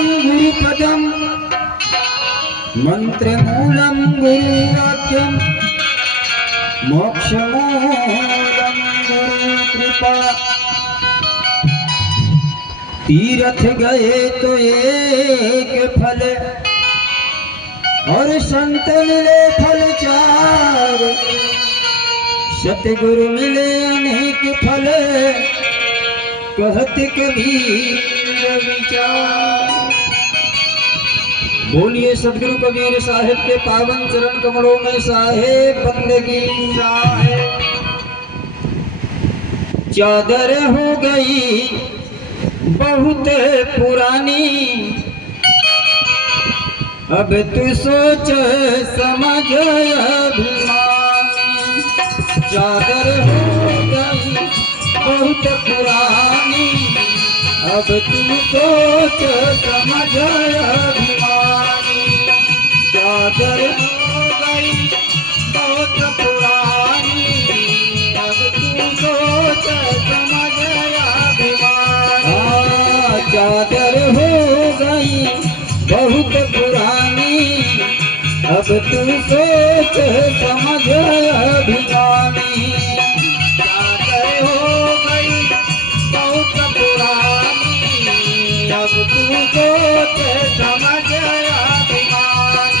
मूलम गुरुपदम मंत्र मूलम गुरुवाक्यम मोक्ष मूलम गुरु कृपा। तीर्थ गए तो एक फल और संत मिले फल चार, सतगुरु मिले अनेक फल कहत कबीर विचार। बोलिए सतगुरु कबीर साहिब के पावन चरण कमलों में साहेब बंदगी साहेब। चादर हो गई बहुत पुरानी, अब तू सोच समझ अभिमानी। चादर हो गई बहुत पुरानी, अब तू सोच समझ अभिमानी। चादर हो गई बहुत पुरानी, अब तू सोच समझ अभिमानी। चादर हो गई बहुत पुरानी, अब तू सोच समझ अभिमानी। चादर हो गई बहुत पुरानी, अब तू सोच समझ अभिमानी।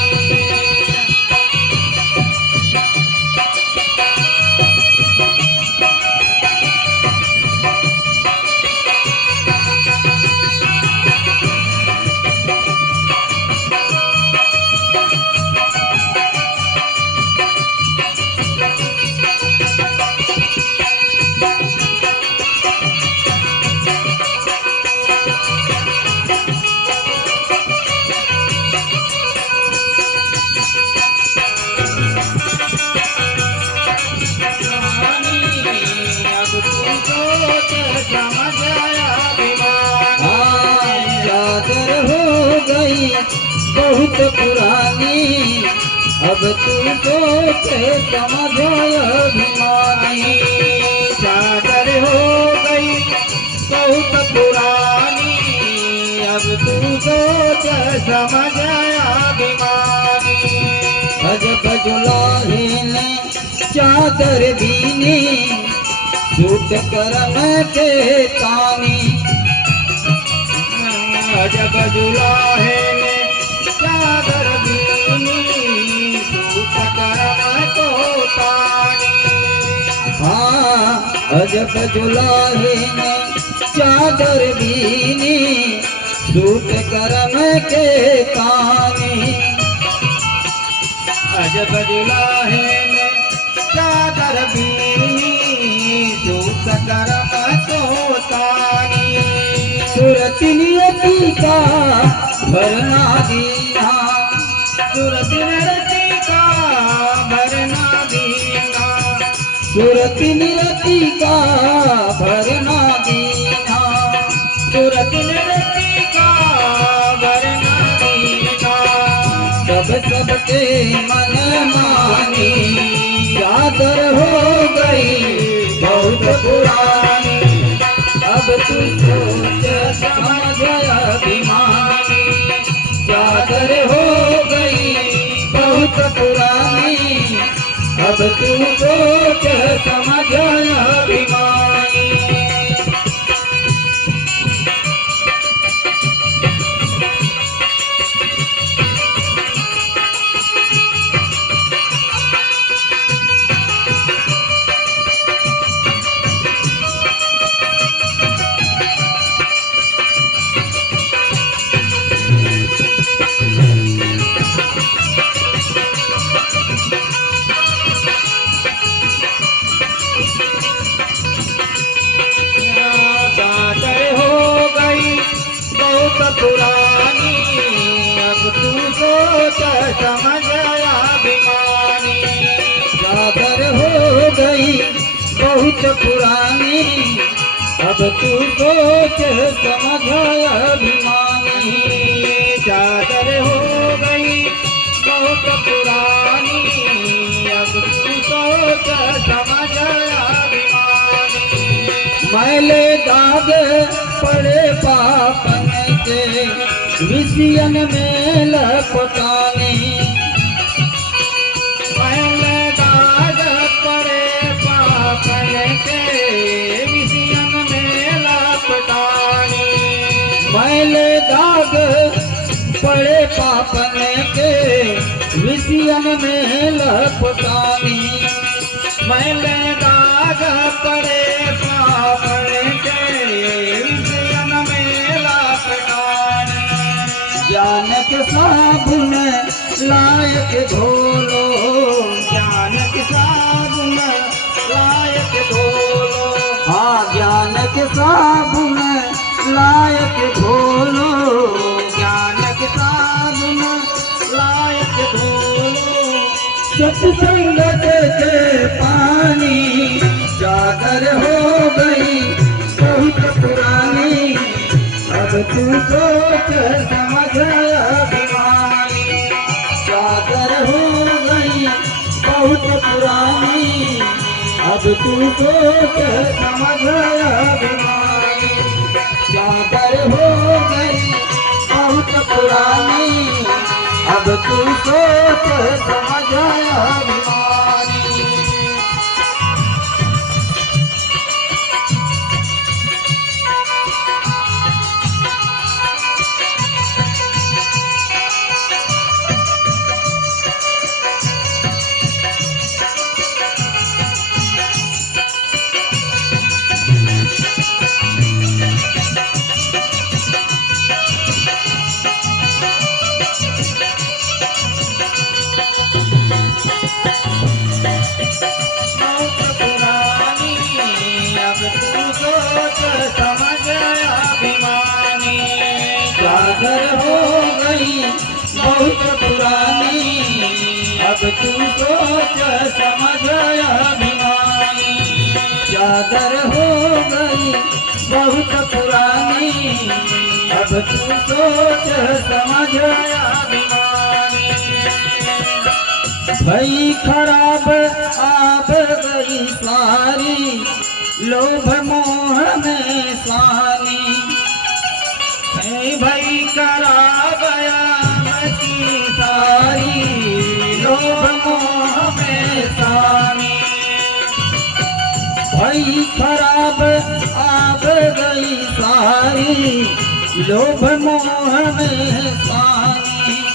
बहुत पुरानी, अब तू सोच समझ अभिमानी। चादर हो गई बहुत पुरानी, अब तू सोच समझ अभिमानी। अजब दुल्हे ने चादर बीनी, सूट करम के तानी। अजब दुल्हे ने चादर बीनी, सूट करम को तानी। हाँ, अजब दुल्हे ने चादर बीनी, सूट करम के तानी। अजब दुल्हे ने चादर बीनी, सूट करम को तानी। सूरत नियति का भरना दीना, सूरत नियति का भरना दीना। सूरत नियति का भरना दीना, सूरत नियति का भरना दीना। सबके मन मानी, चादर हो गई बहुत पुरानी, अब तू सोच समझ अभिमानी। चादर हो गई बहुत पुरानी, अब तू सोच समझ अभिमानी। पुरानी, अब तू सोच समझ अभिमानी। चादर हो गई बहुत पुरानी, अब तू सोच समझ अभिमानी। चादर हो गई बहुत पुरानी, अब तू सोच समझ अभिमानी। मैले दाग पड़े पापन के विषयन में लपटानी। मैले दाग पड़े पापन के विषयन में लपटानी। मैले दाग पड़े पापन के विषयन में लपटानी। मैले दाग पड़े पापन के विषयन में लपटानी। ज्ञान के साबुन लायक धोलो, ज्ञान के साबुन लायक धोलो। हाँ ज्ञान के साबुन लायक धोलो। ज्ञान के साबुन लायक धोलो। सत्संग के पानी चादर हो गई बहुत पुरानी। अब तू सोच समझ अभिमानी। चादर हो गई बहुत पुरानी। अब तू सोच समझ अभिमानी। चादर हो गई बहुत पुरानी। अब तू सोच समझ अभिमानी। बहुत पुरानी। अब तू सोच समझ अभिमानी। चादर हो गई बहुत पुरानी। अब तू सोच समझ अभिमानी। चादर हो गई बहुत पुरानी। अब तू सोच समझ अभिमानी। भई खराब आप गई सारी लोभ मोह में सानी। हे भई खराब की सारी लोभ मोह में सानी। भई खराब आप गई सारी लोभ मोह में सानी।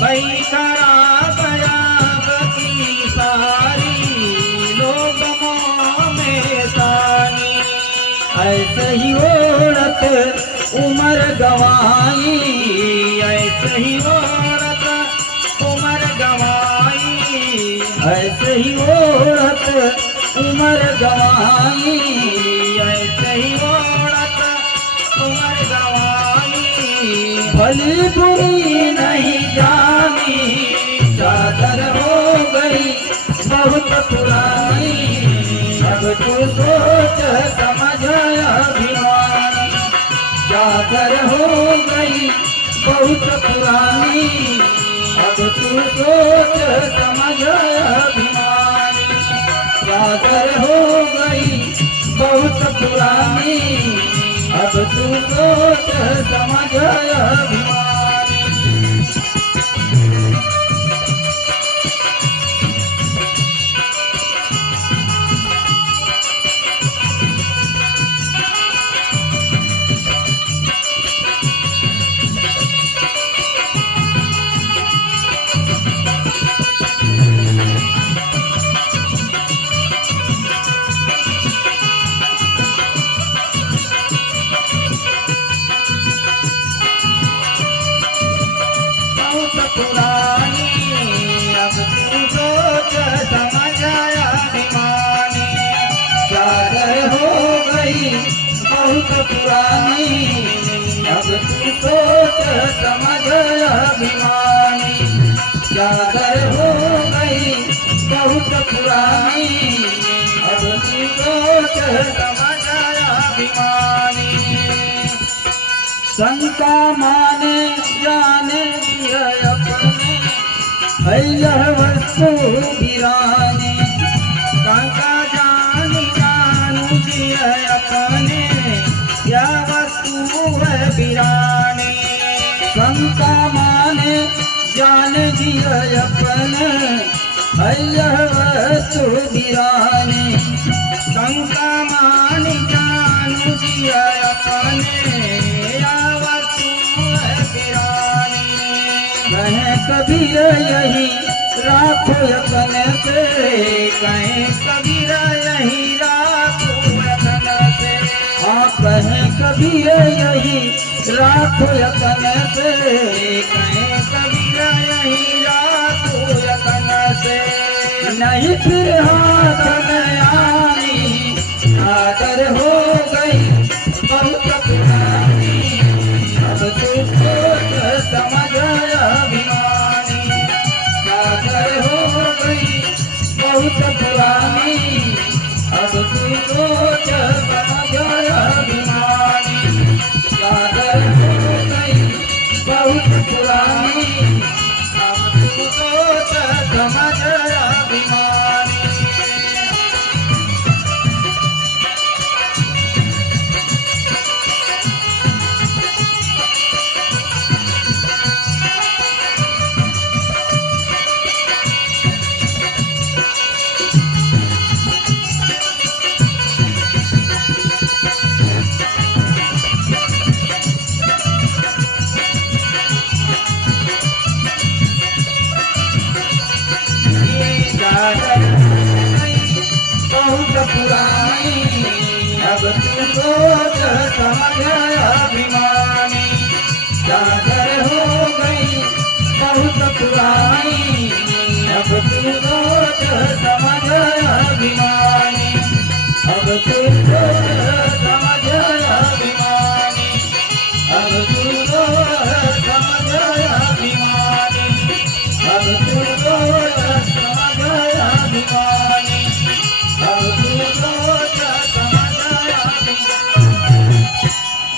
भई खराब की सारी लोभ मोह में सानी। ऐसे ही औरत उम्र गवाई। ऐसे ही औरत उम्र गवाई। ऐसे ही औरत उम्र गवाई। ऐसे ही औरत उम्र गवाई। भली बुरी नहीं जानी। चादर हो गई बहुत पुरानी। अब तू सोच समझ अभिमानी। चादर हो गई बहुत पुरानी। अब तू सोच समझ अभिमानी। चादर हो गई बहुत पुरानी। अब तू सोच समझ अभिमानी। बहुत पुरानी, अब तू सोच समझ अभिमानी। चादर हो गई बहुत पुरानी, अब तू सोच समझ अभिमानी। शंका माने जाने दिया अपने, है यह वस्तु वीरानी। शंका जानी जानू दिया अपने, यह वस्तु है वीरानी। जान जिया अपन अय्यह वस्तु बिराने शंका मानी जानू जिया अपने आवतु बिराने कहे कबीर यही राखो यतन से कहे कबीर यही राखो यतन से आप कहे कबीर यही राखो यतन से कहे कबीर यही राखो यतन से नहीं फिर हाथ